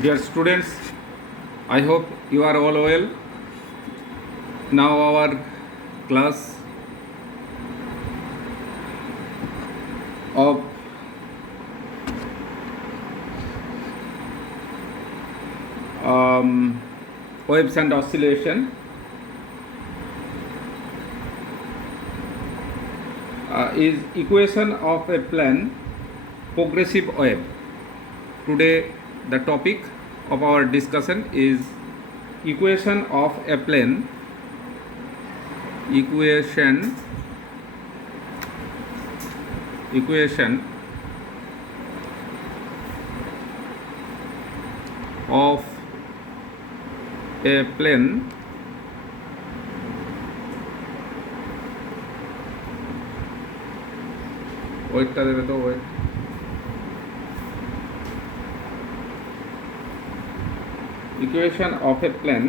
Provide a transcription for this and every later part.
Dear students, I hope you are all well. Now our class of waves and oscillation is equation of a plane progressive wave. Today the topic of our discussion is equation of a plane equation of a plane ওয়েটটা দেবে তো wait equation of a plane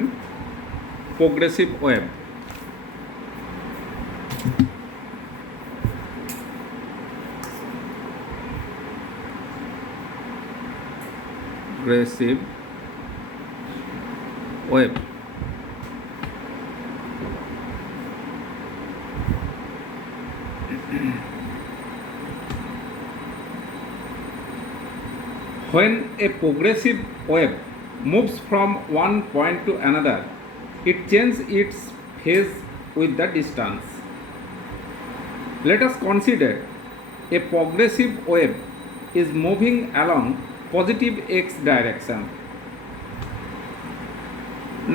progressive wave. Progressive wave. When a progressive wave moves from one point to another, it changes its phase with the distance. Let us consider a progressive wave is moving along positive x direction.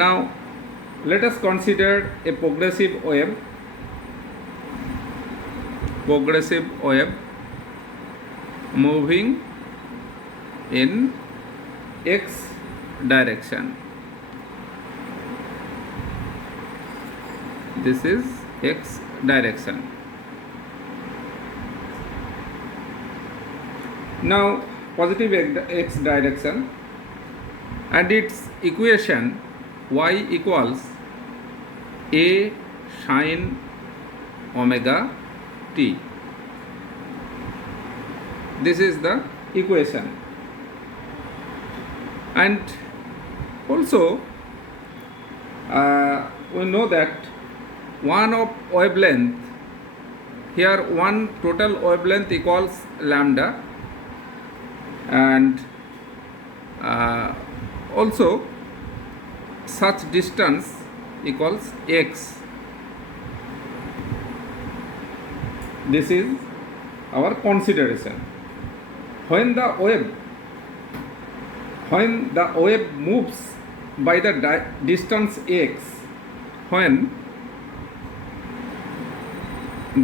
Now let us consider a progressive wave moving in x direction. This is x direction. Now positive x direction, and its equation y equals a sin omega t. This is the equation. And also we know that one of wavelength, here one total wavelength equals lambda, and also such distance equals x. This is our consideration. When the wave moves by the distance x, when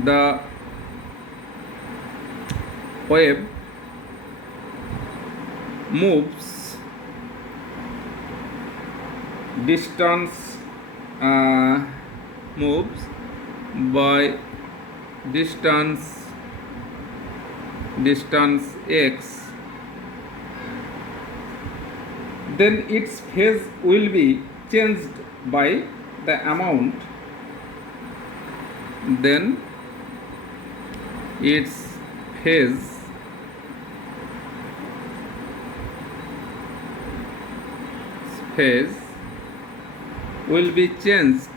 the wave moves by distance x, then its phase will be changed by the amount, then its phase will be changed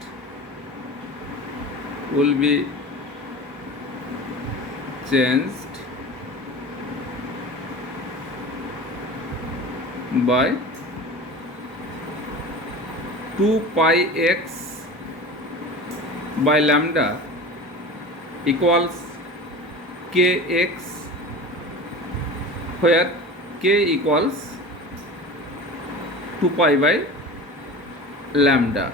by 2 pi x by lambda equals kx, where k equals 2 pi by lambda,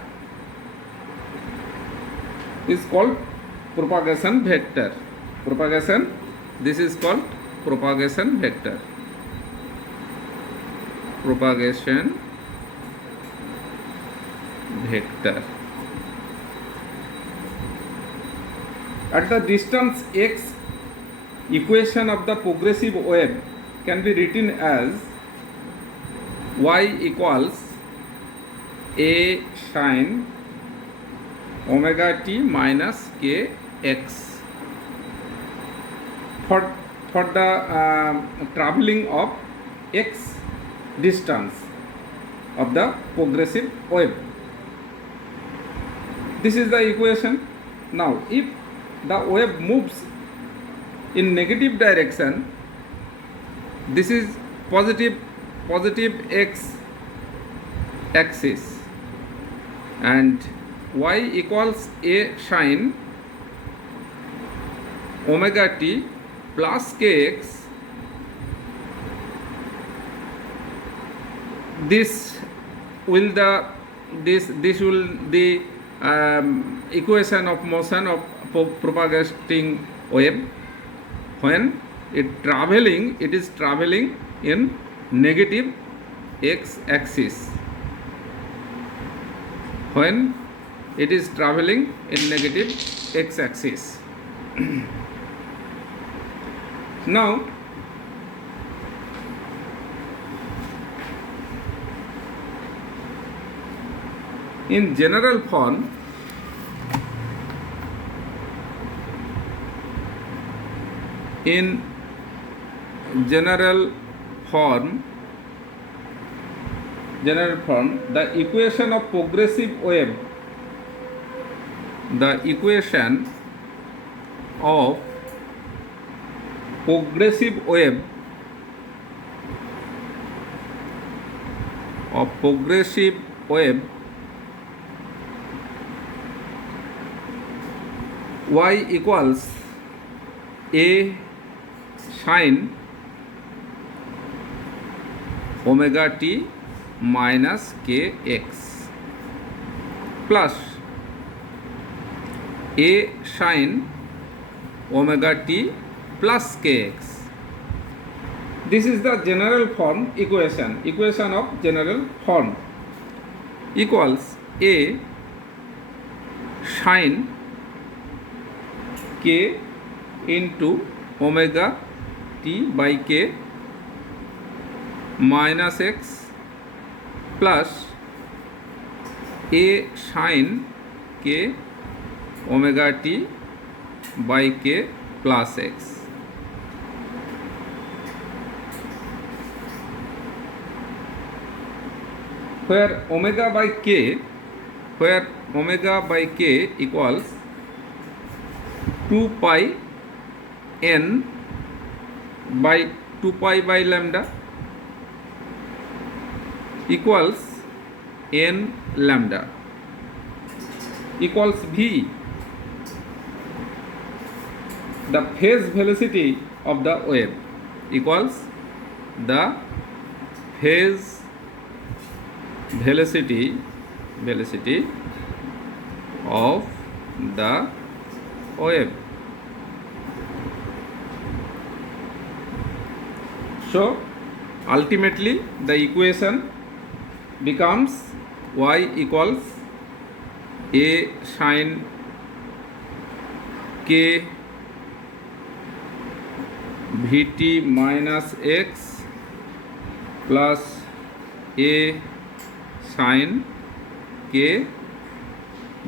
is called propagation vector. This is called propagation vector. At the distance x, equation of the progressive wave can be written as y equals a sin omega t minus kx. For the traveling of x distance, of the progressive wave. This is the equation. Now, if the wave moves in negative direction, this is positive x axis, and y equals a sine omega t plus kx. This will the equation of motion of propagating wave. When it is traveling in negative x axis. When it is traveling in negative x axis. Now, in general form, the equation of progressive wave, y equals a sine omega t minus kx plus a sine omega t plus kx. This is the general form equation of general form, equals a sine k into omega t by k minus x plus a sine k omega t by k plus x. Where omega by k equals 2 pi n by 2 pi by lambda equals n lambda equals v, the phase velocity of the wave, equals the phase velocity of the wave. So ultimately the equation becomes y equals a sine k vt minus x plus a sine k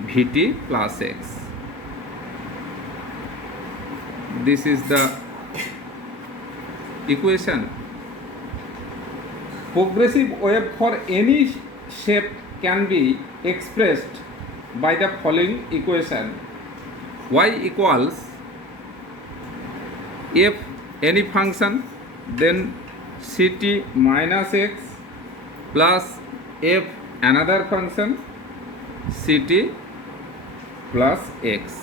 vt plus x. This is the equation. Progressive wave for any shape can be expressed by the following equation. Y equals f any function, then ct minus x plus f another function ct plus x.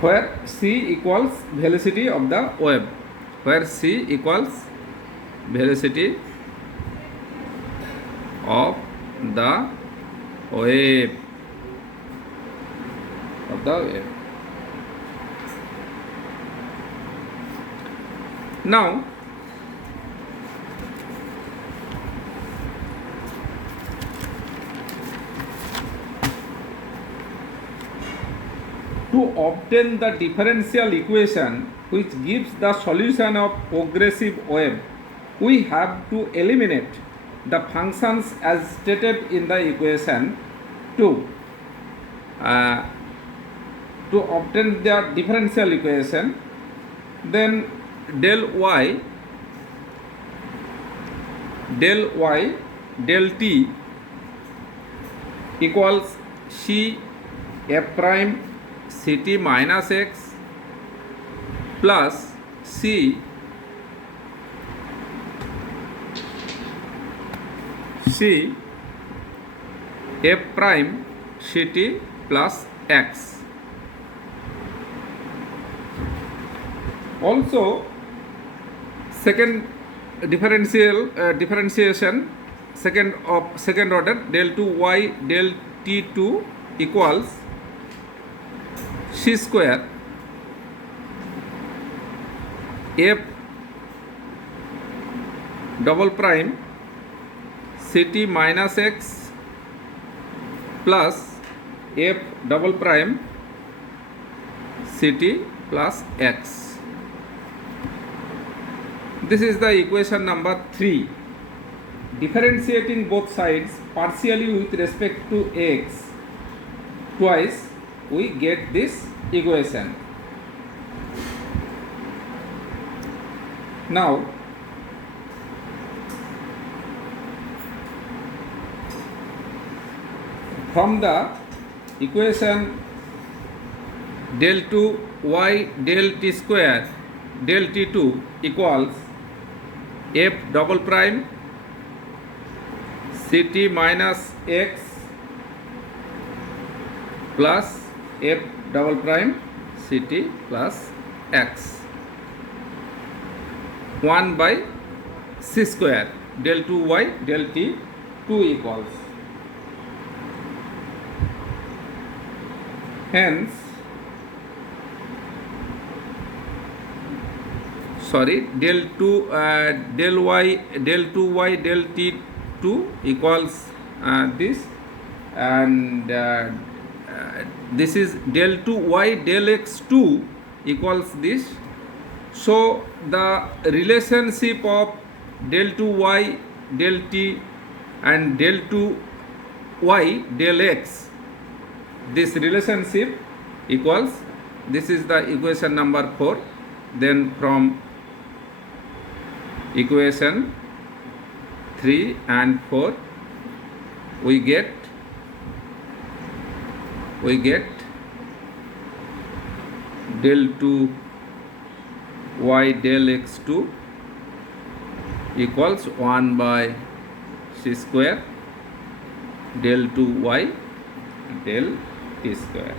Where c equals velocity of the wave, where c equals velocity of the wave, Now, to obtain the differential equation which gives the solution of progressive wave, we have to eliminate the functions as stated in the equation to obtain the differential equation. Then del y del t equals c f prime ct minus x plus c f prime ct plus x. Also, second differentiation second order del 2y del t2 equals c square f double prime ct minus x plus f double prime ct plus x. This is the equation number 3. Differentiating both sides partially with respect to x twice, we get this equation. Now, from the equation del 2y del t square del t2 equals f double prime ct minus x plus f double prime ct plus x 1 by c square del 2y del t2 equals. Hence, del 2y del t2 equals this, and this is del 2y del x2 equals this. So the relationship of del 2y del t and del 2y del x, this relationship equals, this is the equation number 4. Then from equation 3 and 4 we get del 2y del x2 equals 1 by c square del 2y del t square.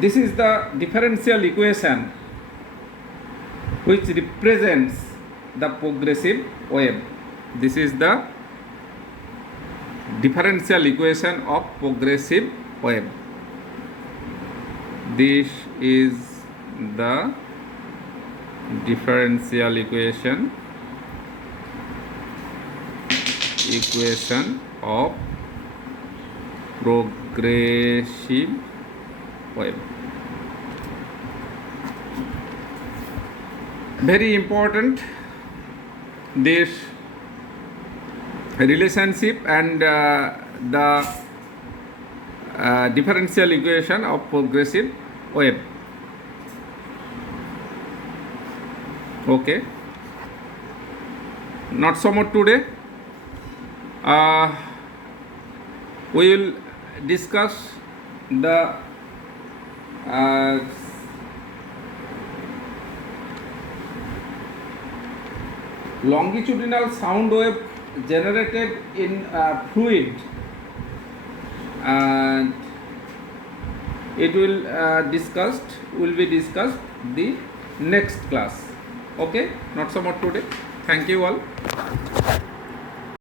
This is the differential equation which represents the progressive wave. This is the differential equation of progressive wave. This is the differential equation of progressive wave. Very important, this relationship and the differential equation of progressive wave. Okay, not so much today. We will discuss the longitudinal sound wave generated in fluid, and it will be discussed the next class. Okay, not so much today. Thank you all.